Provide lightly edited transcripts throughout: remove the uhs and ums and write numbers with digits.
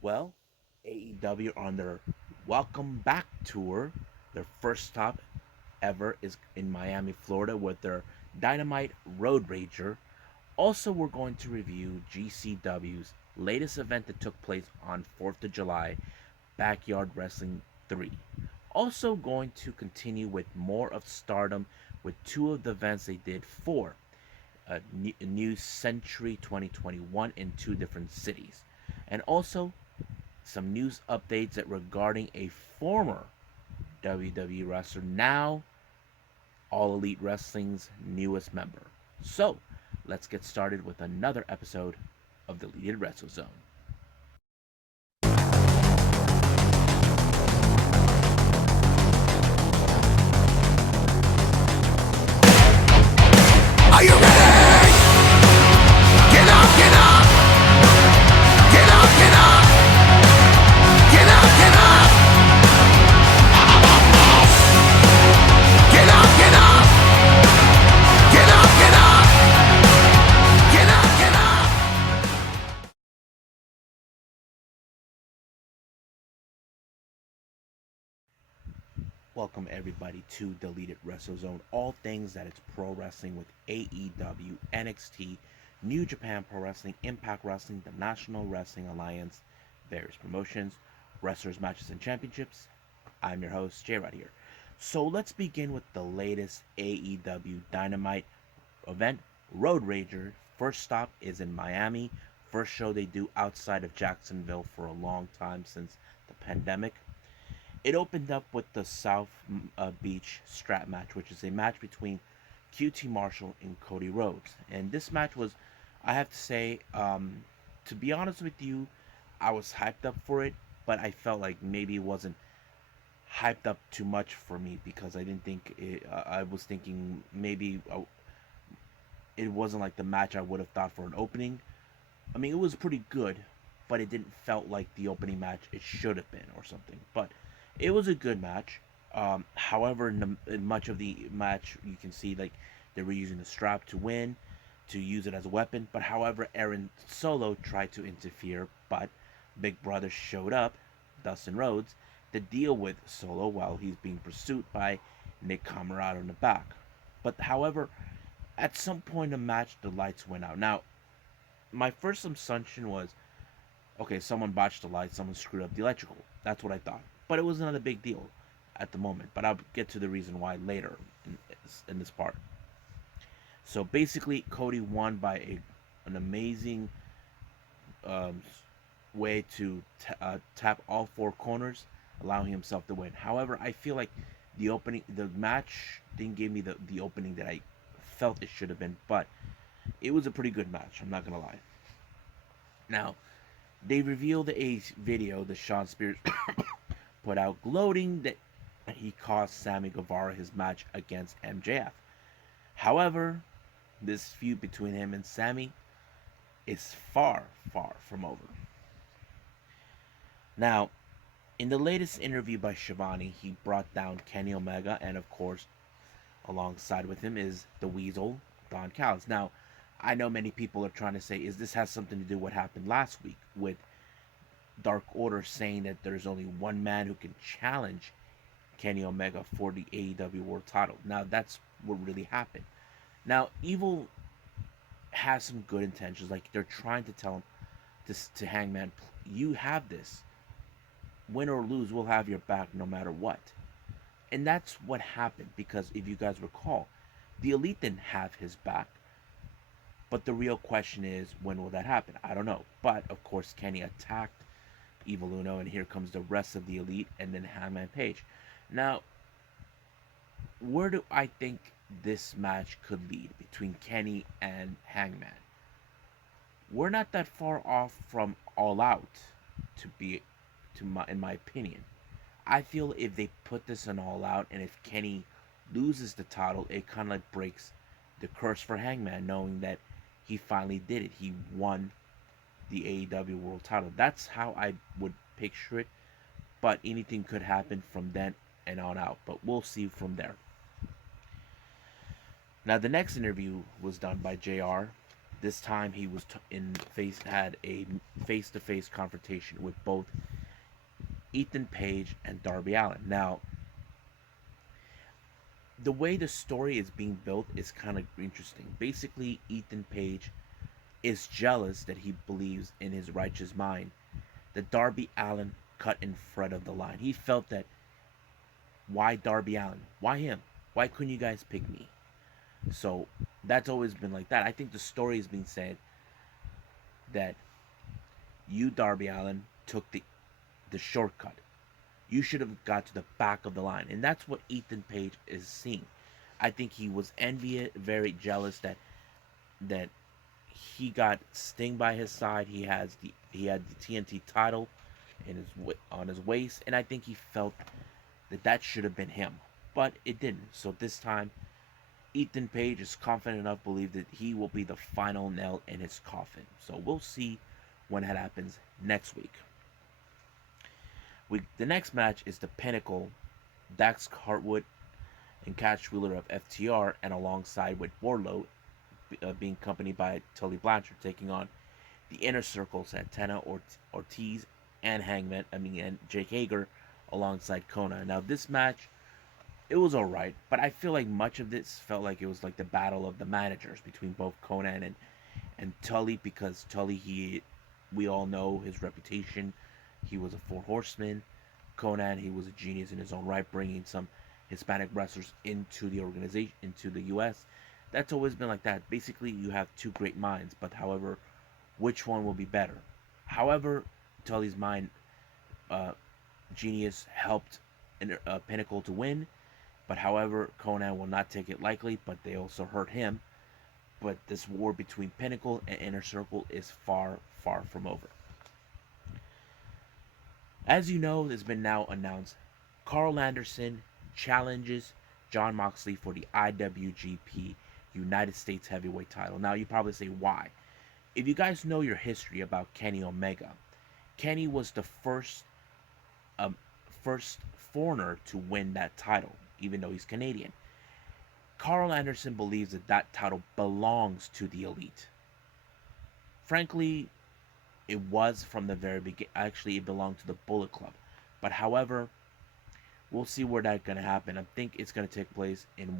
Well, AEW on their Welcome Back tour, their first stop ever is in Miami, Florida with their Dynamite Road Rager. Also, we're going to review GCW's latest event that took place on 4th of July, Backyard Wrestling 3. Also, going to continue with more of Stardom with two of the events they did for a new Century 2021 in two different cities. And also, some news updates that regarding a former WWE wrestler, now All Elite Wrestling's newest member. So, let's get started with another episode of the Deleted Wrestle Zone. Are you ready? Get up, get up! Get up, get up! Get up, get up! Get up, get up! Get up, get up! Get up, get up! Welcome everybody to Deleted Wrestle Zone. All things that it's pro wrestling with AEW, NXT, New Japan Pro Wrestling, Impact Wrestling, the National Wrestling Alliance, various promotions, wrestlers, matches, and championships. I'm your host, J Rod here. So let's begin with the latest AEW Dynamite event, Road Rager. First stop is in Miami. First show they do outside of Jacksonville for a long time since the pandemic. It opened up with the South Beach strap match, which is a match between QT Marshall and Cody Rhodes. And this match was, I have to say, to be honest with you, I was hyped up for it, but I felt like maybe it wasn't hyped up too much for me because I didn't think it, I was thinking maybe it wasn't like the match I would have thought for an opening. I mean, it was pretty good, but it didn't felt like the opening match it should have been or something. But it was a good match. However, in much of the match, you can see like they were using the strap to win, to use it as a weapon. But however, Aaron Solo tried to interfere, but Big Brother showed up, Dustin Rhodes, to deal with Solo while he's being pursued by Nick Camarado in the back. But however, at some point in the match, the lights went out. Now, my first assumption was, okay, someone botched the lights, someone screwed up the electrical. That's what I thought. But it was not a big deal at the moment. But I'll get to the reason why later in this part. So basically, Cody won by an amazing um, way to tap all four corners, allowing himself to win. However, I feel like the match didn't give me the opening that I felt it should have been. But it was a pretty good match. I'm not gonna lie. Now, they revealed a video that Sean Spears put out gloating that he cost Sammy Guevara his match against MJF. However, this feud between him and Sammy is far, far from over. Now, in the latest interview by Shivani, he brought down Kenny Omega, and of course, alongside with him is the Weasel, Don Callis. Now, I know many people are trying to say, is this has something to do with what happened last week with Dark Order saying that there's only one man who can challenge Kenny Omega for the AEW World Title. Now that's what really happened. Now Evil has some good intentions, like they're trying to tell him to Hangman, you have this. Win or lose, we'll have your back no matter what. And that's what happened because if you guys recall, the Elite didn't have his back. But the real question is, when will that happen? I don't know. But of course, Kenny attacked Evil Uno, and here comes the rest of the Elite, and then Hangman Page. Now, where do I think this match could lead between Kenny and Hangman? We're not that far off from All Out, in my opinion. I feel if they put this in All Out, and if Kenny loses the title, it kind of like breaks the curse for Hangman, knowing that he finally did it. He won the AEW World Title. That's how I would picture it. But anything could happen from then and on out. But we'll see from there. Now, the next interview was done by JR. This time he was had a face-to-face confrontation with both Ethan Page and Darby Allin. Now, the way the story is being built is kind of interesting. Basically, Ethan Page is jealous that he believes in his righteous mind that Darby Allin cut in front of the line. He felt that, why Darby Allin? Why him? Why couldn't you guys pick me? So that's always been like that. I think the story has been said that you, Darby Allin, took the shortcut. You should have got to the back of the line. And that's what Ethan Page is seeing. I think he was envious, very jealous that he got Sting by his side. He had the TNT title on his waist, and I think he felt that should have been him, but it didn't. So this time, Ethan Page is confident enough to believe that he will be the final nail in his coffin. So we'll see when that happens next week. The next match is the Pinnacle, Dax Harwood and Cash Wheeler of FTR, and alongside with Wardlow, being accompanied by Tully Blanchard, taking on the Inner Circle, Santana, Ortiz, and and Jake Hager, alongside Kona. Now this match, it was alright, but I feel like much of this felt like it was like the battle of the managers between both Conan and Tully, because Tully, we all know his reputation. He was a four horseman. Conan, he was a genius in his own right, bringing some Hispanic wrestlers into the organization, into the U.S. That's always been like that. Basically, you have two great minds, but however, which one will be better? However, Tully's mind, genius, helped Pinnacle to win, but however, Conan will not take it lightly, but they also hurt him. But this war between Pinnacle and Inner Circle is far, far from over. As you know, it's been now announced, Carl Anderson challenges Jon Moxley for the IWGP United States Heavyweight title. Now, you probably say, why? If you guys know your history about Kenny Omega, Kenny was the first foreigner to win that title, even though he's Canadian. Carl Anderson believes that title belongs to the Elite. Frankly, it was from the very beginning. Actually, it belonged to the Bullet Club. But however, we'll see where that's gonna happen. I think it's gonna take place in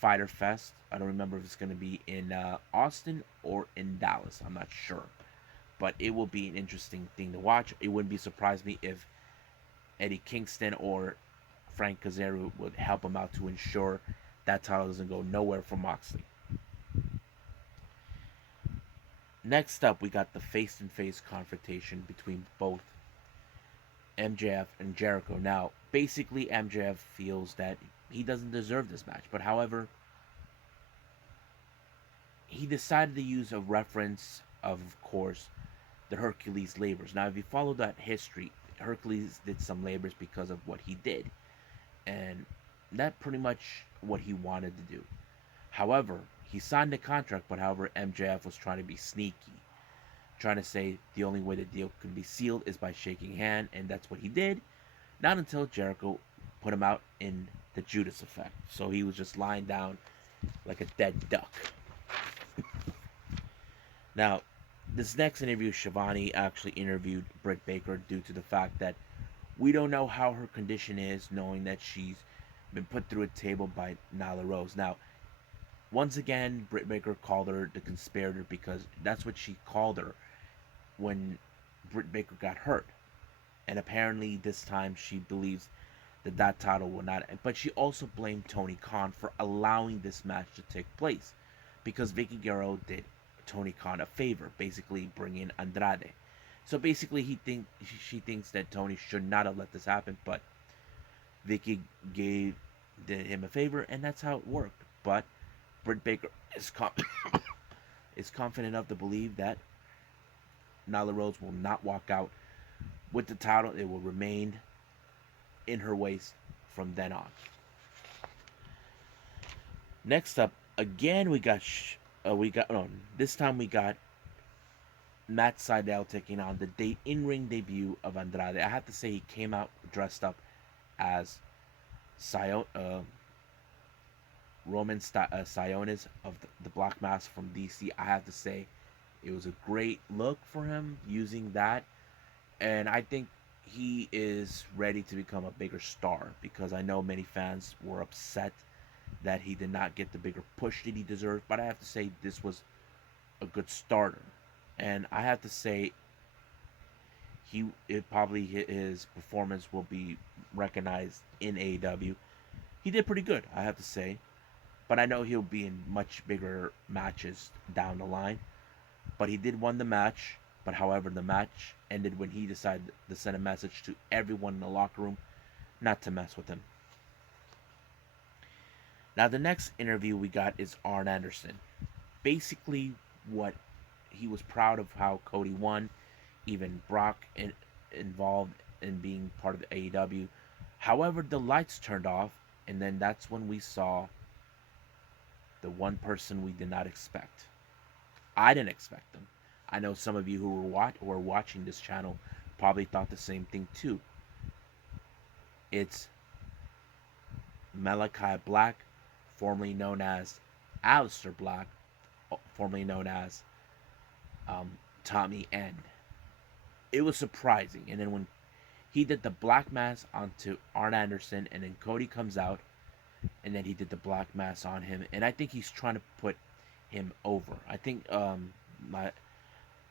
Fyter Fest. I don't remember if it's gonna be in Austin or in Dallas. I'm not sure, but it will be an interesting thing to watch. It wouldn't be surprise me if Eddie Kingston or Frank Kazarian would help him out to ensure that title doesn't go nowhere for Moxley. Next up, we got the face-to-face confrontation between both MJF and Jericho. Now, basically, MJF feels that he doesn't deserve this match, but however, he decided to use a reference of course, the Hercules labors. Now, if you follow that history, Hercules did some labors because of what he did, and that pretty much what he wanted to do. However, he signed the contract, but however, MJF was trying to be sneaky, trying to say the only way the deal can be sealed is by shaking hand, and that's what he did. Not until Jericho put him out in the Judas effect. So he was just lying down like a dead duck. Now, this next interview, Shivani actually interviewed Britt Baker due to the fact that we don't know how her condition is, knowing that she's been put through a table by Nyla Rose. Now, once again, Britt Baker called her the conspirator because that's what she called her when Britt Baker got hurt. And apparently this time she believes that title will not. But she also blamed Tony Khan for allowing this match to take place, because Vicky Guerrero did Tony Khan a favor, basically bringing Andrade. So basically she thinks that Tony should not have let this happen, but Vicky did him a favor, and that's how it worked. But Britt Baker is confident enough to believe that Nyla Rose will not walk out with the title. It will remain in her waist from then on. Next up, again this time we got Matt Sydal taking on the in-ring debut of Andrade. I have to say, he came out dressed up as Roman Sionis of the Black Mass from DC. I have to say, it was a great look for him using that, and I think he is ready to become a bigger star because I know many fans were upset that he did not get the bigger push that he deserved. But I have to say, this was a good starter, and I have to say, his performance will be recognized in AEW. He did pretty good, I have to say, but I know he'll be in much bigger matches down the line. But he did win the match. But however, the match ended when he decided to send a message to everyone in the locker room not to mess with him. Now the next interview we got is Arn Anderson. Basically, what he was proud of how Cody won, even Brock involved in being part of the AEW. However, the lights turned off, and then that's when we saw the one person we did not expect. I didn't expect them. I know some of you who are watching this channel probably thought the same thing too. It's Malakai Black, formerly known as Aleister Black, formerly known as Tommy End. It was surprising, and then when he did the black mass onto Arn Anderson, and then Cody comes out, and then he did the black mass on him, and I think he's trying to put him over. I think my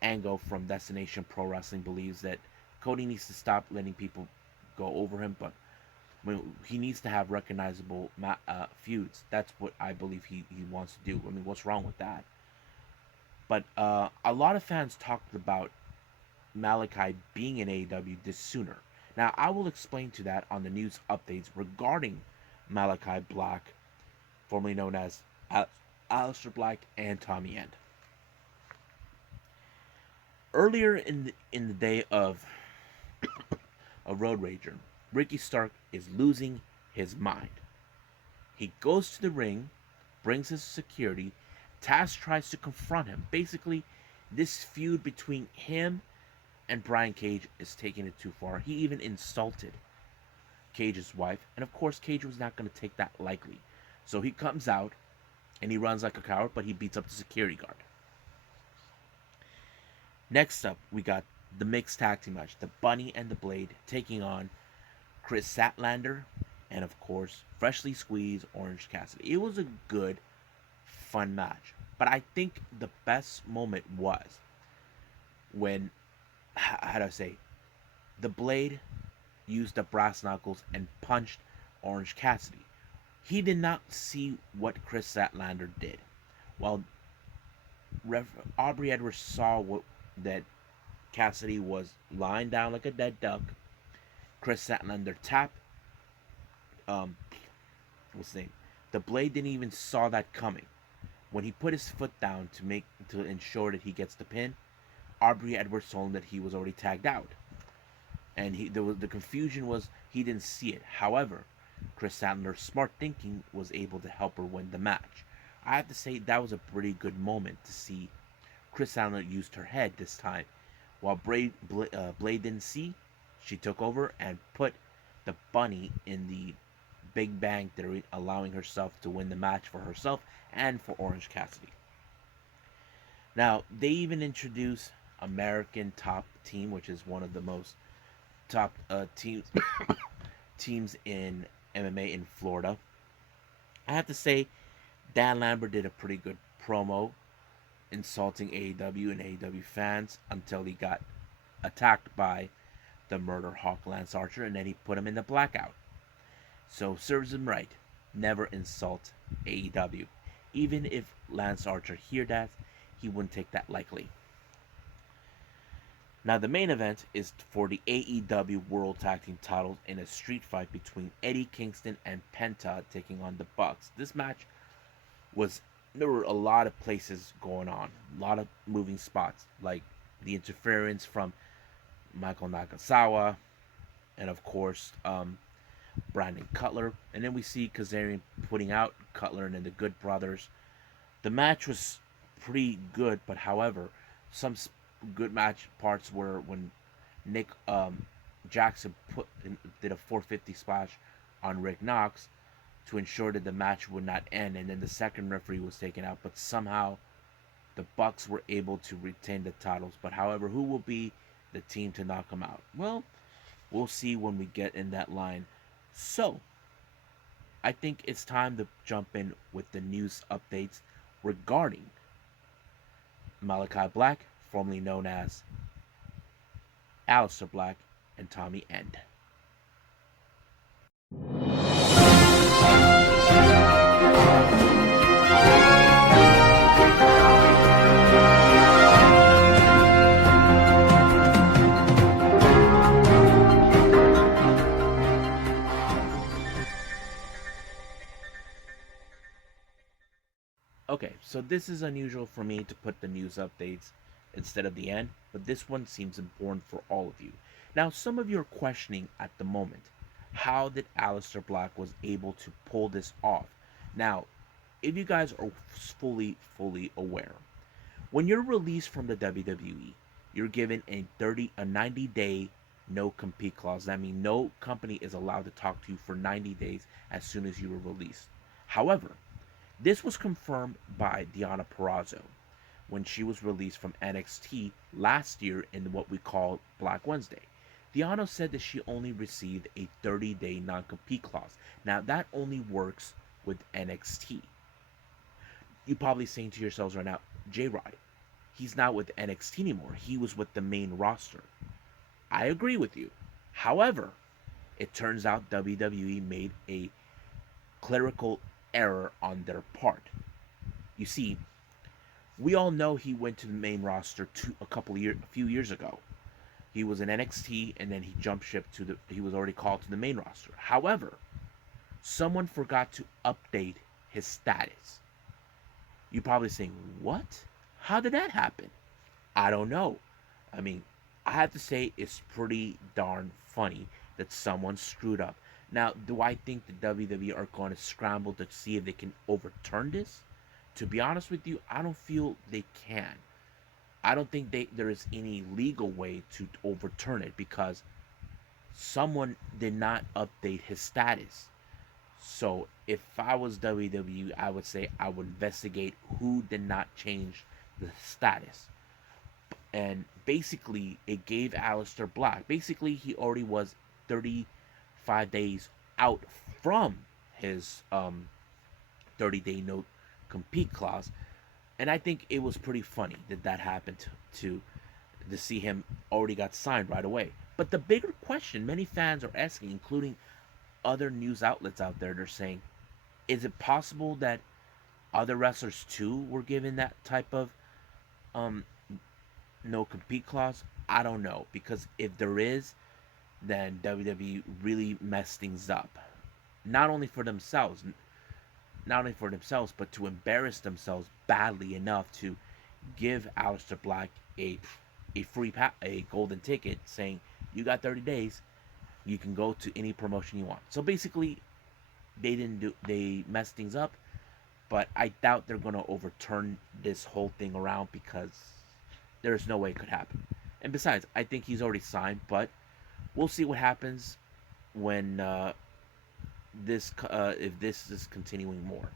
Angle from Destination Pro Wrestling believes that Cody needs to stop letting people go over him, but he needs to have recognizable feuds. That's what I believe he wants to do. I mean, what's wrong with that? But a lot of fans talked about Malakai being in AEW this sooner. Now, I will explain to that on the news updates regarding Malakai Black, formerly known as Aleister Black and Tommy End. Earlier in the day of a Road Rager, Ricky Stark is losing his mind. He goes to the ring, brings his security. Taz tries to confront him. Basically, this feud between him and Brian Cage is taking it too far. He even insulted Cage's wife, and of course Cage was not going to take that lightly. So he comes out and he runs like a coward, but he beats up the security guard. Next up, we got the mixed tag team match. The Bunny and the Blade taking on Chris Statlander and, of course, freshly squeezed Orange Cassidy. It was a good, fun match. But I think the best moment was when, how do I say, the Blade used the brass knuckles and punched Orange Cassidy. He did not see what Chris Statlander did. While Aubrey Edwards saw that Cassidy was lying down like a dead duck, Chris Statlander tapped what's his name? The Blade didn't even saw that coming. When he put his foot down to ensure that he gets the pin, Aubrey Edwards told him that he was already tagged out. And the confusion was he didn't see it. However, Chris Statlander's smart thinking was able to help her win the match. I have to say that was a pretty good moment to see Chris Statlander used her head this time. While Blade didn't see, she took over and put the Bunny in the Big Bang Theory, allowing herself to win the match for herself and for Orange Cassidy. Now, they even introduced American Top Team, which is one of the most top teams in MMA in Florida. I have to say, Dan Lambert did a pretty good promo insulting AEW and AEW fans until he got attacked by the Murder Hawk Lance Archer, and then he put him in the blackout. So serves him right. Never insult AEW. Even if Lance Archer heard that, he wouldn't take that lightly. Now the main event is for the AEW World Tag Team titles in a street fight between Eddie Kingston and Penta taking on the Bucks. This match there were a lot of places going on, a lot of moving spots, like the interference from Michael Nakazawa, and of course Brandon Cutler, and then we see Kazarian putting out Cutler and then the Good Brothers. The match was pretty good, but however, some good match parts were when Nick Jackson did a 450 splash on Rick Knox to ensure that the match would not end, and then the second referee was taken out, but somehow the Bucks were able to retain the titles. But however, who will be the team to knock them out? Well, we'll see when we get in that line. So, I think it's time to jump in with the news updates regarding Malakai Black, formerly known as Aleister Black, and Tommy End. Okay, so this is unusual for me to put the news updates instead of the end, but this one seems important for all of you. Now, some of you are questioning at the moment, how did Aleister Black was able to pull this off? Now, if you guys are fully aware, when you're released from the WWE, you're given a 90-day no compete clause. That means no company is allowed to talk to you for 90 days as soon as you were released. However, this was confirmed by Deonna Purrazzo when she was released from NXT last year in what we call Black Wednesday. Deonna said that she only received a 30-day non-compete clause. Now, that only works with NXT. You're probably saying to yourselves right now, J-Rod, he's not with NXT anymore. He was with the main roster. I agree with you. However, it turns out WWE made a clerical error on their part. You see, we all know he went to the main roster a few years ago. He was in NXT and then he jumped ship he was already called to the main roster. However, someone forgot to update his status. You're probably saying, what? How did that happen? I don't know. I mean, I have to say it's pretty darn funny that someone screwed up. Now, do I think the WWE are going to scramble to see if they can overturn this? To be honest with you, I don't feel they can. I don't think there is any legal way to overturn it because someone did not update his status. So if I was WWE, I would say I would investigate who did not change the status. And basically, it gave Aleister Black, basically he already was 35 days out from his 30-day no compete clause. And I think it was pretty funny that happened to see him already got signed right away. But the bigger question many fans are asking, including other news outlets out there, they're saying, is it possible that other wrestlers too were given that type of no compete clause? I don't know, because if there is, then WWE really messed things up. Not only for themselves, but to embarrass themselves badly enough to give Aleister Black a golden ticket, saying you got 30 days, you can go to any promotion you want. So basically, they messed things up, but I doubt they're gonna overturn this whole thing around because there's no way it could happen. And besides, I think he's already signed, but we'll see what happens when if this is continuing more.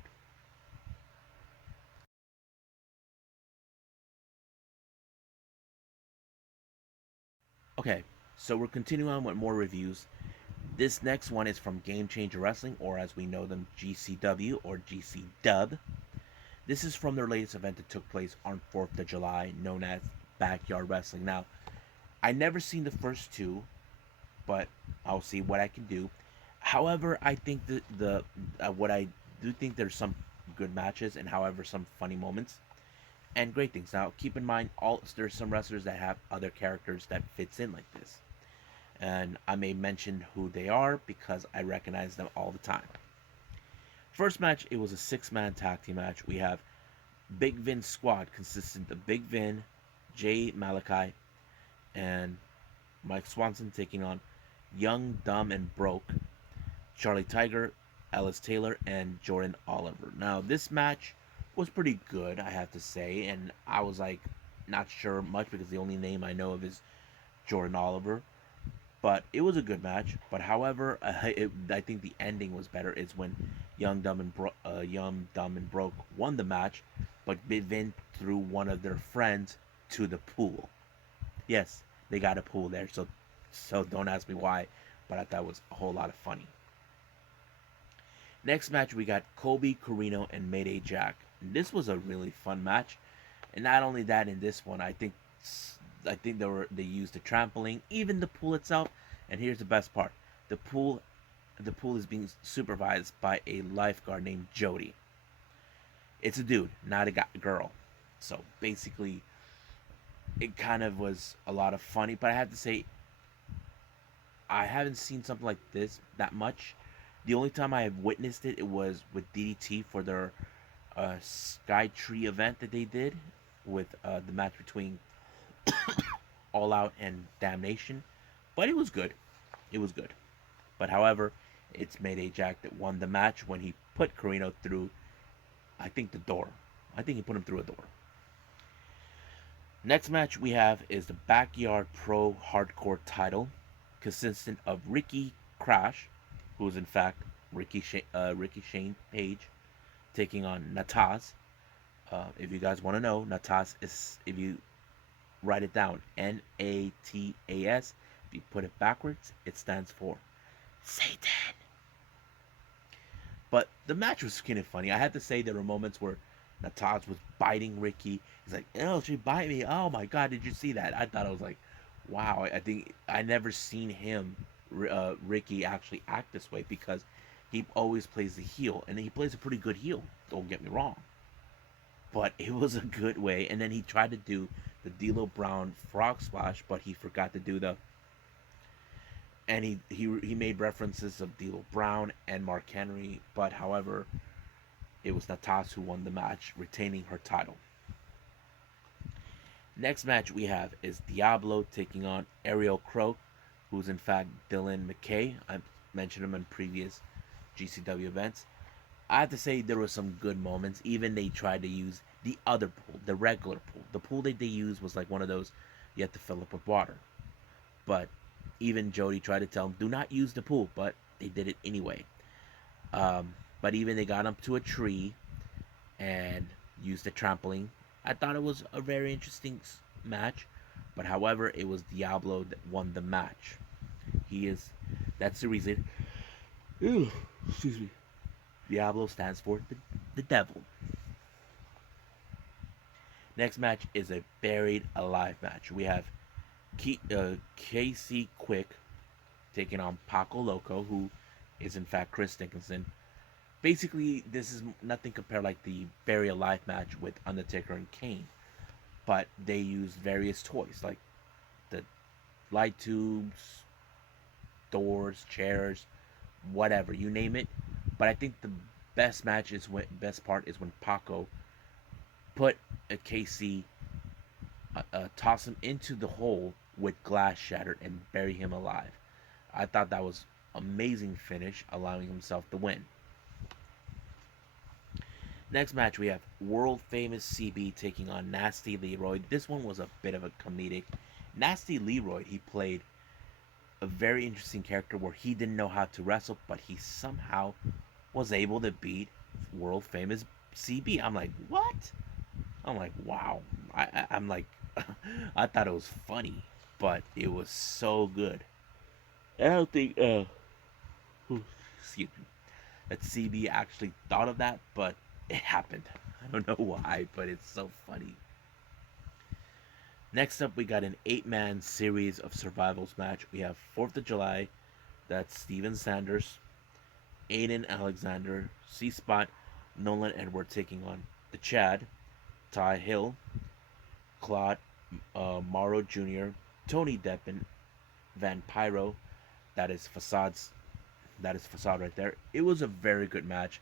Okay, so we're continuing on with more reviews. This next one is from Game Changer Wrestling, or as we know them, GCW or GC Dub. This is from their latest event that took place on 4th of July, known as Backyard Wrestling. Now, I never seen the first two, but I'll see what I can do. However, I think what I do think there's some good matches and however some funny moments and great things. Now, keep in mind, there's some wrestlers that have other characters that fits in like this, and I may mention who they are because I recognize them all the time. First match, it was a 6-man tag team match. We have Big Vin's squad consistent of Big Vin, Jay Malakai, and Mike Swanson taking on Young, Dumb, and Broke, Charlie Tiger, Ellis Taylor, and Jordan Oliver. Now, this match was pretty good, I have to say, and I was like not sure much because the only name I know of is Jordan Oliver. But it was a good match. But however, I think the ending was better. Is when Young Dumb and Broke won the match, but Vin threw one of their friends to the pool. Yes, they got a pool there, so don't ask me why, but I thought it was a whole lot of funny. Next match we got Kobe Carino and Mayday Jack. And this was a really fun match, and not only that, in this one I think they used the trampoline, even the pool itself. And here's the best part: the pool is being supervised by a lifeguard named Jody. It's a dude, not a girl. So basically, it kind of was a lot of funny. But I have to say, I haven't seen something like this that much. The only time I have witnessed it was with DDT for their Sky Tree event that they did with the match between All Out and Damnation. But it was good. It was good. But however, it's Mayday Jack that won the match when he put Carino through, I think, the door. I think he put him through a door. Next match we have is the Backyard Pro Hardcore title, consistent of Ricky Crash, who is in fact Ricky Shane Page, taking on Natas. If you guys want to know, Natas is, if you write it down, Natas. If you put it backwards, it stands for Satan. But the match was kind of funny. I had to say there were moments where Natas was biting Ricky. He's like, "Oh, she bite me! Oh my God, did you see that?" I thought, I was like, "Wow!" I think I never seen him, Ricky, actually act this way, because he always plays the heel, and he plays a pretty good heel. Don't get me wrong, but it was a good way. And then he tried to do the D'Lo Brown frog splash, but he forgot to do the. And he made references of D'Lo Brown and Mark Henry, but however, it was Natas who won the match, retaining her title. Next match we have is Diablo taking on Ariel Crow, who's in fact Dylan McKay. I mentioned him in previous GCW events. I have to say there were some good moments. Even they tried to use the other pool, the regular pool. The pool that they used was like one of those you have to fill up with water. But even Jody tried to tell them, do not use the pool, but they did it anyway. But even they got up to a tree and used the trampoline. I thought it was a very interesting match, but however, it was Diablo that won the match. That's the reason. Ew, excuse me. Diablo stands for the devil. Next match is a Buried Alive match. We have KC Quick taking on Paco Loco, who is in fact Chris Dickinson. Basically, this is nothing compared like the Buried Alive match with Undertaker and Kane, but they used various toys like the light tubes, doors, chairs, whatever, you name it. But I think the best part is when Paco put a KC, toss him into the hole with glass shattered and bury him alive. I thought that was amazing finish, allowing himself to win. Next match we have world famous CB taking on Nasty Leroy. This one was a bit of a comedic. Nasty Leroy, he played a very interesting character where he didn't know how to wrestle, but he somehow was able to beat world famous CB. I'm like, what? I'm like, wow. I'm like, I thought it was funny, but it was so good. I don't think, excuse me, that CB actually thought of that, but it happened. I don't know why, but it's so funny. Next up, we got an 8-man series of survivals match. We have 4th of July. That's Steven Sanders, Aiden Alexander, C-Spot, Nolan Edward taking on the Chad, Ty Hill, Claude Morrow Jr., Tony Deppen, Vampiro. That is Facade right there. It was a very good match.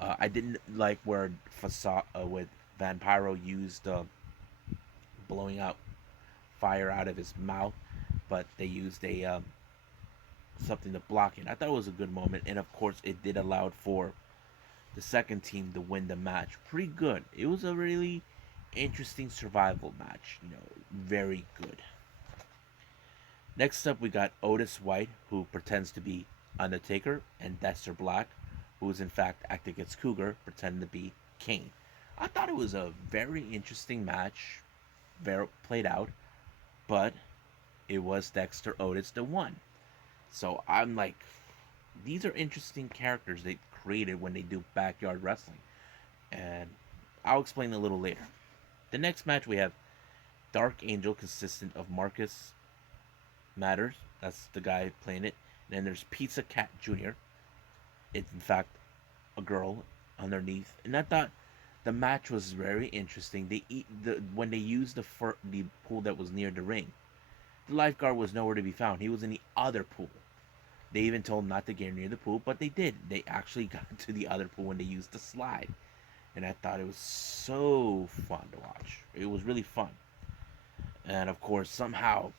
I didn't like where Facade with Vampiro used blowing out fire out of his mouth, but they used a something to block it. I thought it was a good moment, and of course, it did allow for the second team to win the match. Pretty good. It was a really interesting survival match. Very good. Next up, we got Otis White, who pretends to be Undertaker, and Aleister Black, who is in fact acting as Cougar, pretending to be Kane. I thought it was a very interesting match, very played out, but it was Dexter Otis that won. So I'm like, these are interesting characters they created when they do backyard wrestling, and I'll explain a little later. The next match we have Dark Angel, consistent of Marcus Matters. That's the guy playing it. And then there's Pizza Cat Jr. It's in fact a girl underneath. And I thought the match was very interesting. When they used the pool that was near the ring. The lifeguard was nowhere to be found. He was in the other pool. They even told him not to get near the pool, but they did. They actually got to the other pool when they used the slide. And I thought it was so fun to watch. It was really fun. And of course, somehow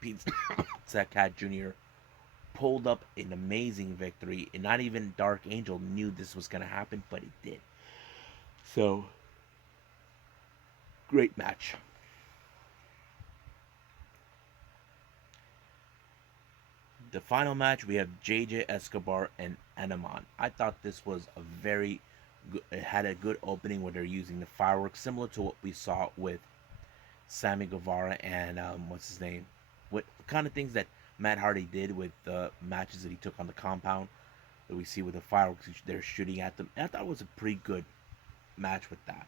Pizza Cat Jr. pulled up an amazing victory, and not even Dark Angel knew this was going to happen, but it did. So, great match. The final match, we have JJ Escobar and Anamon. I thought this was a very good, it had a good opening where they're using the fireworks, similar to what we saw with Sammy Guevara and what's his name, what kind of things that Matt Hardy did with the matches that he took on the compound that we see with the fireworks they're shooting at them. And I thought it was a pretty good match with that.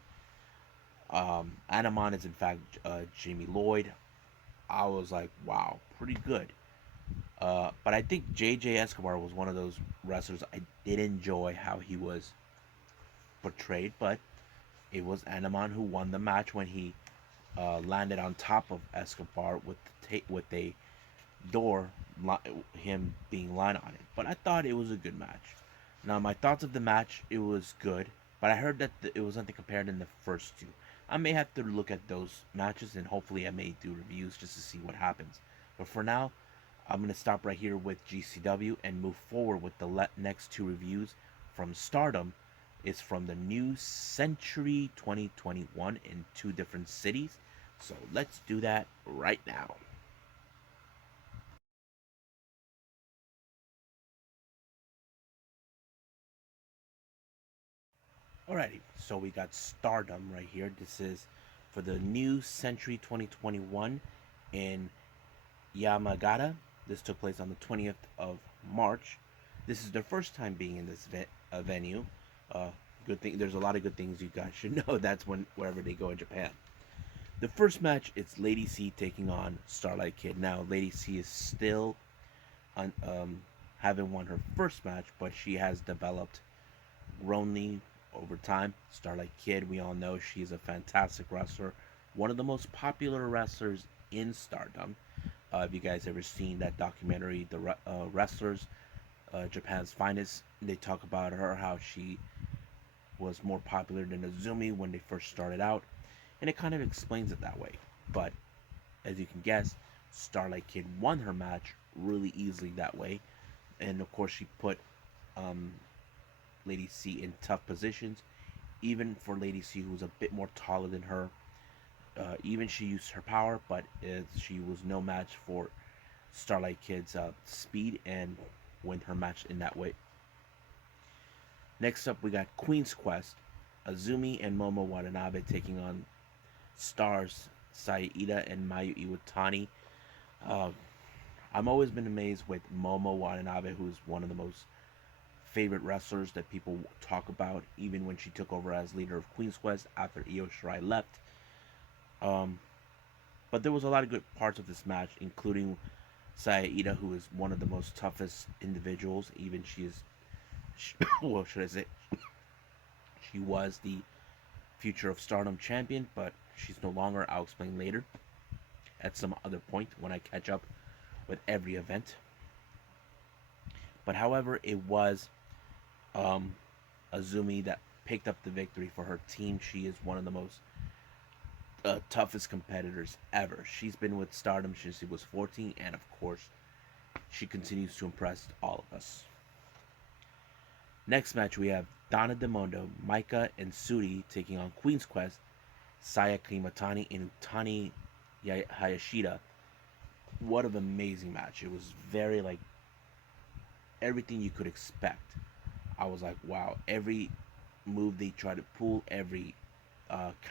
Anamon is in fact Jamie Lloyd. I was like, wow, pretty good. But I think JJ Escobar was one of those wrestlers I did enjoy how he was portrayed, but it was Anamon who won the match when he landed on top of Escobar with a door, him being lying on it. But I thought it was a good match. Now, my thoughts of the match, it was good, but I heard that it was nothing compared in the first two. I may have to look at those matches, and hopefully I may do reviews just to see what happens. But for now, I'm going to stop right here with GCW and move forward with the next two reviews from Stardom. It's from the new Century 2021 in two different cities. So let's do that right now. Alrighty, so we got Stardom right here. This is for the new Century 2021 in Yamagata. This took place on the 20th of March. This is their first time being in this venue. Good thing. There's a lot of good things you guys should know. That's wherever they go in Japan. The first match, it's Lady C taking on Starlight Kid. Now, Lady C is still haven't won her first match, but she has developed grownly over time. Starlight Kid, we all know she's a fantastic wrestler, one of the most popular wrestlers in Stardom. Have you guys ever seen that documentary, The Wrestlers, Japan's Finest? They talk about her, how she was more popular than Azumi when they first started out, and it kind of explains it that way. But as you can guess, Starlight Kid won her match really easily that way, and of course she put Lady C in tough positions, even for Lady C, who was a bit more taller than her. Even she used her power, but she was no match for Starlight Kid's speed and win her match in that way. Next up, we got Queen's Quest, Azumi and Momo Watanabe taking on stars Saida and Mayu Iwatani. I've always been amazed with Momo Watanabe, who's one of the most favorite wrestlers that people talk about, even when she took over as leader of Queen's Quest after Io Shirai left. But there was a lot of good parts of this match, including Saida, who is one of the most toughest individuals. Even well, should I say, she was the future of Stardom champion, but she's no longer. I'll explain later at some other point when I catch up with every event. But however, it was Azumi that picked up the victory for her team. She is one of the most toughest competitors ever. She's been with Stardom since she was 14, and of course, she continues to impress all of us. Next match, we have Donna Demondo, Maika, and Suri taking on Queen's Quest, Saya Kimatani, and Utani Hayashida. what an amazing match. It was very like everything you could expect. I was like, wow, every move they try to pull, every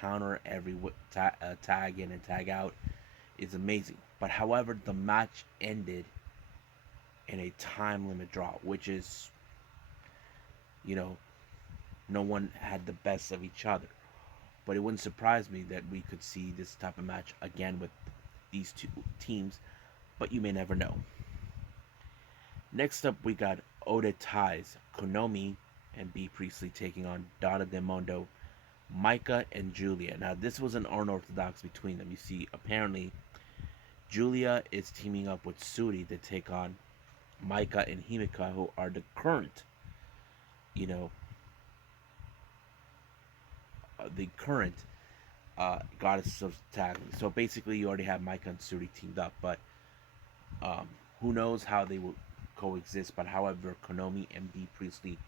counter, every tag in and tag out is amazing. But however, the match ended in a time limit draw, which is, you know, no one had the best of each other. But it wouldn't surprise me that we could see this type of match again with these two teams, but you may never know. Next up, we got Oda Tai's Konomi and B. Priestley taking on Donna Demondo, Micah, and Julia. Now, this was an unorthodox between them. You see, apparently, Julia is teaming up with Suri to take on Micah and Himika, who are the current, you know, goddesses of tag. So basically, you already have Micah and Suri teamed up, but who knows how they will coexist. But however, Konomi and B. Priestley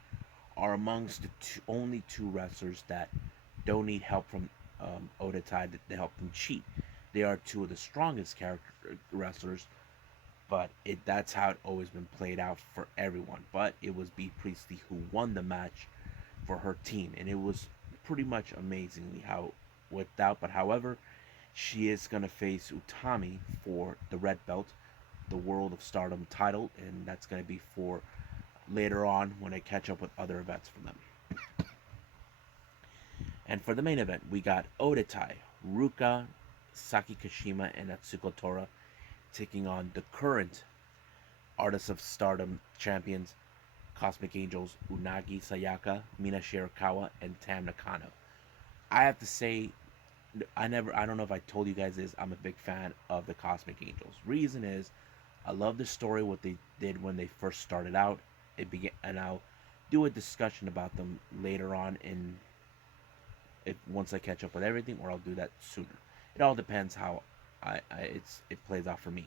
are amongst the only two wrestlers that don't need help from Oda Tai to help them cheat. They are two of the strongest character wrestlers, but that's how it always been played out for everyone. But it was B. Priestley who won the match for her team, and it was pretty much amazingly how it worked out. But however, she is gonna face Utami for the red belt, the World of Stardom title, and that's gonna be for later on when I catch up with other events from them. And for the main event, we got Oda Tai, Ruka, Saki Kashima, and Atsuko Tora taking on the current Artists of Stardom champions, Cosmic Angels, Unagi Sayaka, Mina Shirakawa, and Tam Nakano. I have to say, I don't know if I told you guys this, I'm a big fan of the Cosmic Angels. Reason is, I love the story, what they did when they first started out. And I'll do a discussion about them later on once I catch up with everything, or I'll do that sooner. It all depends how it plays out for me.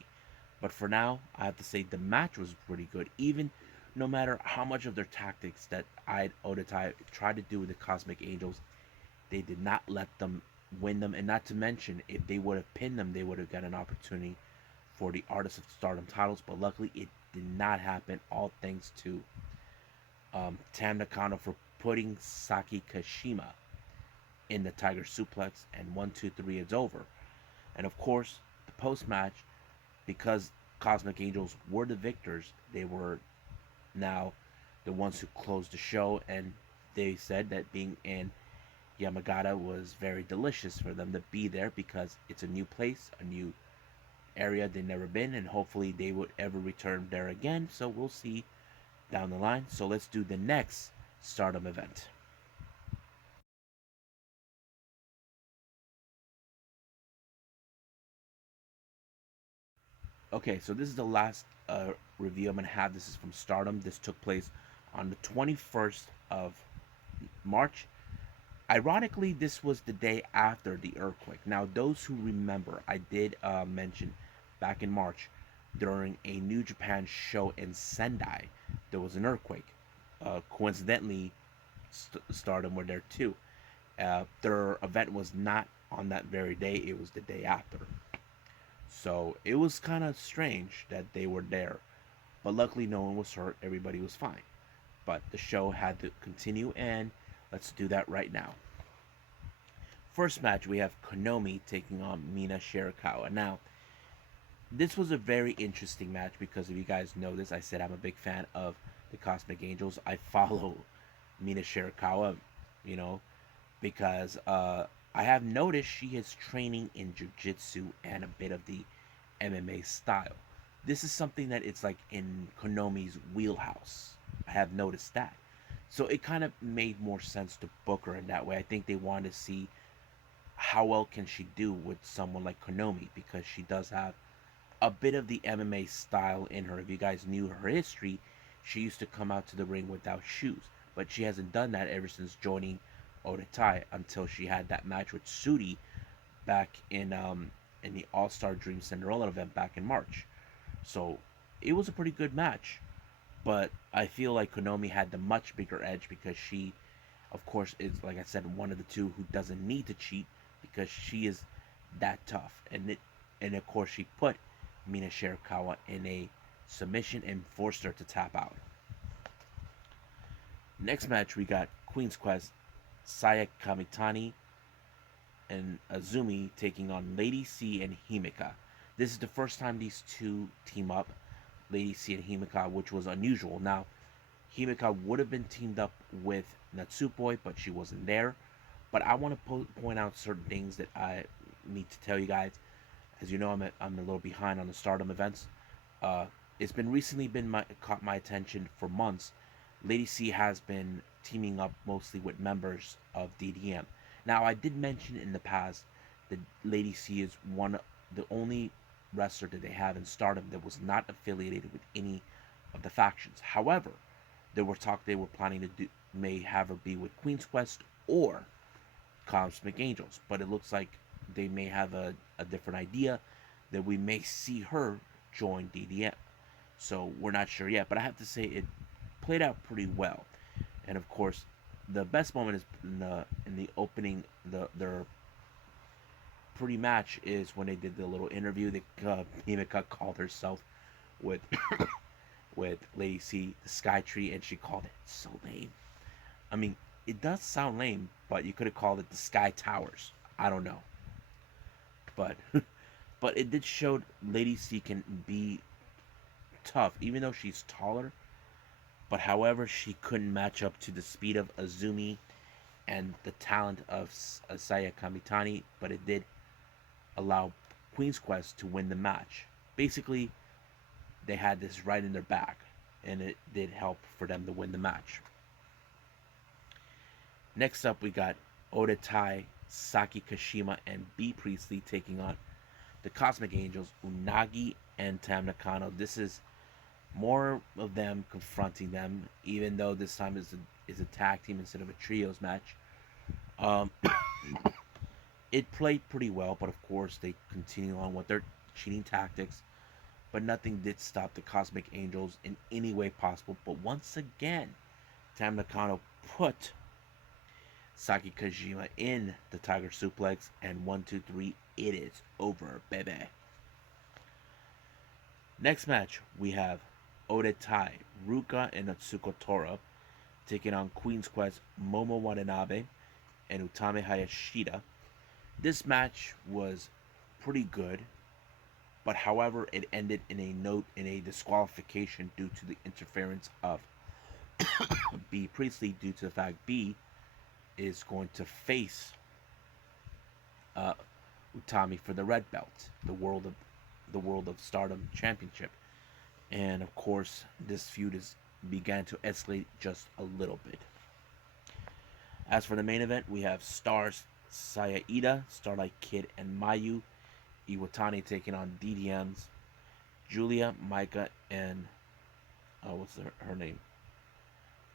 But for now, I have to say the match was pretty good. Even no matter how much of their tactics that Oda Tai tried to do with the Cosmic Angels, they did not let them win them. And not to mention, if they would have pinned them, they would have got an opportunity for the Artists of Stardom titles. But luckily, it did not happen. All thanks to Tam Nakano for putting Saki Kashima in the Tiger Suplex, and 1, 2, 3, it's over. And of course, the post match, because Cosmic Angels were the victors, they were now the ones who closed the show, and they said that being in Yamagata was very delicious for them to be there because it's a new place, a new area they've never been, and hopefully they would ever return there again. So we'll see down the line. So let's do the next Stardom event. Okay, so this is the last review I'm going to have. This is from Stardom. This took place on the 21st of March. Ironically, this was the day after the earthquake. Now, those who remember, I did mention back in March during a New Japan show in Sendai, there was an earthquake. Coincidentally, Stardom were there too. Their event was not on that very day, it was the day after. So it was kind of strange that they were there. But luckily, no one was hurt, everybody was fine. But the show had to continue, and let's do that right now. First match, we have Konomi taking on Mina Shirakawa. Now, this was a very interesting match because if you guys know this, I said I'm a big fan of the Cosmic Angels. I follow Mina Shirakawa, you know, because I have noticed she is training in jiu-jitsu and a bit of the MMA style. This is something that it's like in Konomi's wheelhouse. I have noticed that. So it kind of made more sense to book her in that way. I think they wanted to see how well can she do with someone like Konomi, because she does have a bit of the MMA style in her. If you guys knew her history, she used to come out to the ring without shoes, but she hasn't done that ever since joining Oda Tai until she had that match with Sudi back in the All-Star Dream Cinderella event back in March. So it was a pretty good match, but I feel like Konomi had the much bigger edge because she, of course, is, like I said, one of the two who doesn't need to cheat because she is that tough. And of course she put Mina Shirakawa in a submission and forced her to tap out. Next match, we got Queen's Quest, Saya Kamitani and Azumi taking on Lady C and Himeka. This is the first time these two team up, Lady C and Himeka, which was unusual. Now, Himeka would have been teamed up with Natsupoi, but she wasn't there. But I want to point out certain things that I need to tell you guys. As you know, I'm a little behind on the Stardom events. Uh, it's been recently caught my attention for months. Lady C has been teaming up mostly with members of DDM. Now, I did mention in the past that Lady C is the only wrestler that they have in Stardom that was not affiliated with any of the factions. However, there were talk they were planning to may have her be with Queen's Quest or Cosmic Angels, but it looks like they may have a different idea that we may see her join DDM. So we're not sure yet, but I have to say it played out pretty well. And of course, the best moment is in the opening their pre-match is when they did the little interview that Himeka called herself with with Lady C the Sky Tree, and she called it so lame. I mean, it does sound lame, but you could have called it the Sky Towers. I don't know, but but it did show Lady C can be tough, even though she's taller. But however, she couldn't match up to the speed of Azumi and the talent of Saya Kamitani, but it did allow Queen's Quest to win the match. Basically, they had this right in their back, and it did help for them to win the match. Next up, we got Oda Tai, Saki Kashima, and B Priestley taking on the Cosmic Angels, Unagi and Tam Nakano. This is more of them confronting them, even though this time is a tag team instead of a trios match. Um, it played pretty well, but of course they continue on with their cheating tactics. But nothing did stop the Cosmic Angels in any way possible. But once again, Tam Nakano put Saki Kajima in the Tiger Suplex, and 1, 2, 3, it is over, baby. Next match, we have Oda Tai, Ruka, and Natsuko Tora taking on Queen's Quest, Momo Watanabe, and Utami Hayashida. This match was pretty good, but however, it ended in a disqualification due to the interference of B Priestley, due to the fact B is going to face Utami for the red belt, the World of Stardom Championship, and of course, this feud began to escalate just a little bit. As for the main event, we have Stars Saya Ida, Starlight Kid, and Mayu Iwatani taking on DDM's Julia, Micah, and what's her name?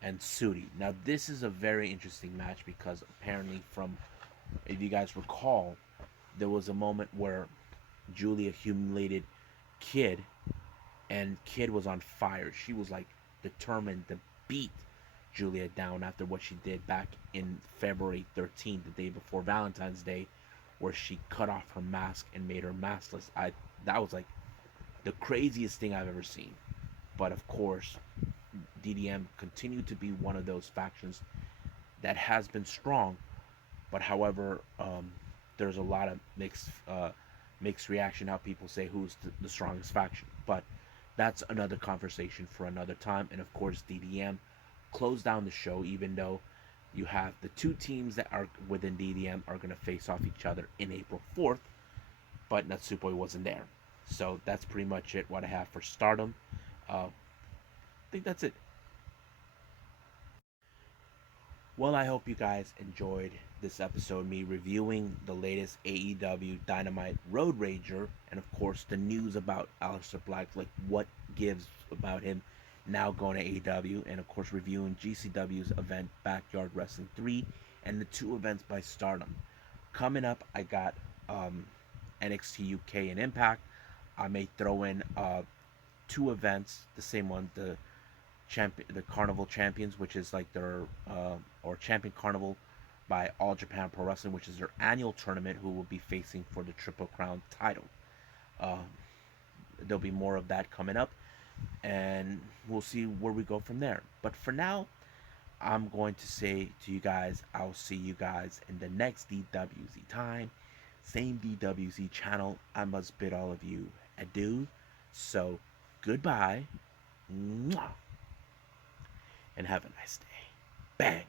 And Sudi. Now this is a very interesting match because apparently, from if you guys recall, there was a moment where Julia humiliated Kid, and Kid was on fire. She was like determined to beat Julia down after what she did back in February 13th, the day before Valentine's Day, where she cut off her mask and made her maskless. That was like the craziest thing I've ever seen. But of course, DDM continued to be one of those factions that has been strong. But however, there's a lot of mixed reaction how people say who's the strongest faction. But that's another conversation for another time. And of course, DDM closed down the show, even though you have the two teams that are within DDM are going to face off each other in April 4th, but Natsupoi wasn't there. So that's pretty much it, what I have for Stardom. I think that's it. Well, I hope you guys enjoyed this episode, me reviewing the latest AEW Dynamite Road Rager, and of course the news about Aleister Black, like what gives about him now going to AEW, and of course reviewing GCW's event Backyard Wrestling 3 and the two events by Stardom. Coming up, I got NXT UK and Impact. I may throw in two events, the same one, the Carnival Champions, which is like their or Champion Carnival by All Japan Pro Wrestling, which is their annual tournament, who will be facing for the Triple Crown title. There'll be more of that coming up, and we'll see where we go from there. But for now, I'm going to say to you guys, I'll see you guys in the next DWZ time. Same DWZ channel. I must bid all of you adieu. So, goodbye. Mwah, and have a nice day. Bang.